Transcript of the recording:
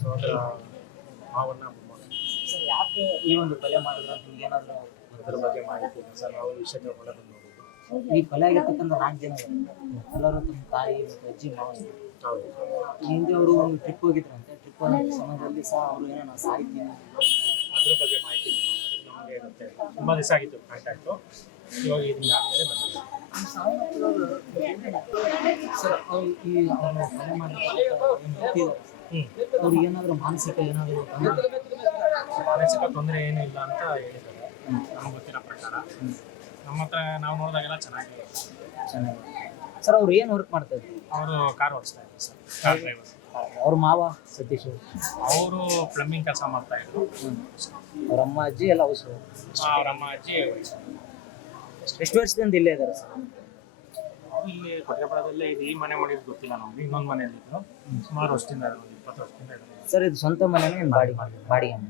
So ಅದರ ಮಾವನ್ನ sir ಯಾಕೆ ಈ ಒಂದು ಕೊಲೆ ಮಾಡಿದ್ರು ಅಂತ ನಿಮ್ಗೆ ಏನಾದ್ರು ಅದರ ಬಗ್ಗೆ ಮಾಹಿತಿ ಇಲ್ಲ ಸರ್. ನಾವು ವಿಷಯದ ಹೊಲದಲ್ಲಿ ನೋಡಿದ್ದು. ಈ ಕೊಲೆ ಆಗಿರ್ತಕ್ಕಂಥ 4 ಜನ ಎಲ್ಲರೂ ತಮ್ಮ ತಾಯಿ ಮತ್ತು ಅಜ್ಜಿ ಮಾವ ಇದ್ರು. ಹೌದು. ಈ ಹಿಂದೆ ಅವರು ಒಂದು ಟ್ರಿಪ್ ಹೋಗಿದ್ರಂತೆ. ಟ್ರಿಪ್ ಹೋದ ಸಮಯದಲ್ಲಿ ಸಹ ಅವರು ಏನೋ ನಾನು ಸಾಯ್ತೀನಿ ಅದ್ರ ಬಗ್ಗೆ ಮಾಹಿತಿ ಇಲ್ಲ. ಅದ್ರ ನಮಗೆ ಇರುತ್ತೆ. ತುಂಬ ದಿವಸ ಆಗಿತ್ತು ಕಾಂಟ್ಯಾಕ್ಟು. ಇವಾಗ ಇದನ್ನ ಆದಮೇಲೆ ಬಂದಿದೆ. ಸರ್ ಅವ್ರು ಈ ಅವರು ಕೊಲೆ ಮಾಡಿದ್ರು ಅವ್ರಿಗೆ ಏನಾದರೂ ಮಾನಸಿಕ ಏನಾದರೂ ಮಾನಸಿಕ ತೊಂದರೆ ಏನೂ ಇಲ್ಲ ಅಂತ ಹೇಳಿದ್ದಾರೆ ನಮಗೆ ಗೊತ್ತಿರೋ ಪ್ರಕಾರ. ನಮ್ಮ ಹತ್ರ ನಾವು ನೋಡಿದಾಗೆಲ್ಲ ಚೆನ್ನಾಗಿದೆ. ಸರ್ ಅವ್ರು ಏನು ವರ್ಕ್ ಮಾಡ್ತಾ ಇದ್ರು? ಅವರು ಕಾರ್ ಓಡಿಸ್ತಾ ಇದ್ರು ಸರ್, ಕಾರ್ ಡ್ರೈವರ್. ಅವ್ರ ಮಾವ ಸತೀಶ್ ಅವರು ಪ್ಲಂಬಿಂಗ್ ಕೆಲಸ ಮಾಡ್ತಾ ಇದ್ರು. ಅವ್ರ ಅಮ್ಮ ಅಜ್ಜಿ ಎಲ್ಲ ಅವಸರು. ಅವ್ರ ಅಮ್ಮ ಅಜ್ಜಿ ಎಷ್ಟು ವರ್ಷದಿಂದ ಇಲ್ಲೇ ಇದ್ದಾರೆ ಸರ್? ಇಲ್ಲಿ ಕೊಟ್ರೇಪಾಳ್ಯದಲ್ಲೇ ಇದು ಈ ಮನೆ ಮಾಡಿದ್ದು ಗೊತ್ತಿಲ್ಲ ನಮ್ಗೆ. ಇನ್ನೊಂದು ಮನೆಯಲ್ಲಿದ್ದು ಸುಮಾರು ವರ್ಷದಿಂದ 20 ವರ್ಷದಿಂದ ಇದ್ದಾರೆ ಸರ್. ಇದು ಸ್ವಂತ ಮನೆನೇ ಬಾಡಿಗೆ?